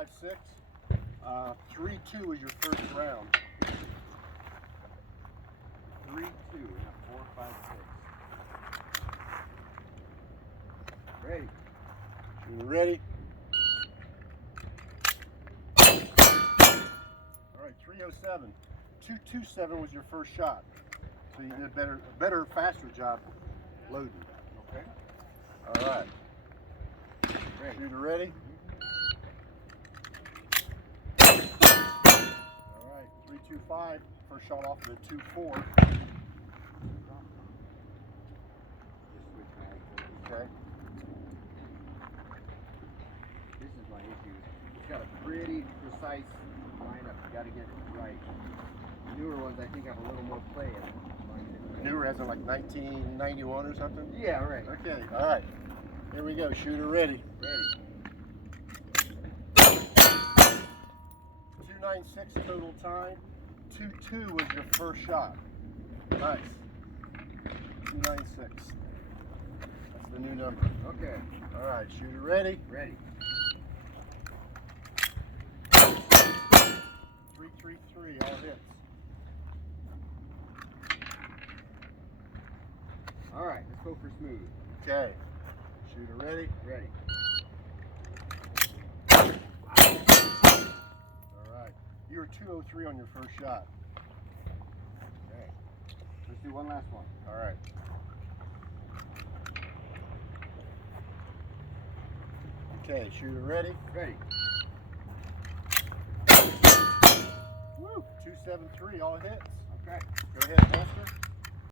5, 6. 3-2 was your first round. 3-2. 4, 5, 6. Ready. Shooter ready. All right, 307. 227 was your first shot. So you did a better, faster job loading. Okay. All right. Ready. Shooter ready. All right, 325. First shot off of the 2-4. Okay. This is my issue. It's got a pretty precise lineup. You got to get it right. The newer ones, I think, have a little more play in it. Newer has it like 1991 or something? Yeah, right. Okay, all right. Here we go. Shooter ready. Ready. 296 total time. 2-2 was your first shot. Nice. 296. That's the new number. Okay. All right, shooter ready. Ready. 333, all hits. All right, let's go for smooth. Okay. Shooter ready. Ready. All right. You were 203 on your first shot. Okay. Let's do one last one. All right. Okay, shooter ready. Ready. Woo! 273, all hits. Okay. Go ahead, holster.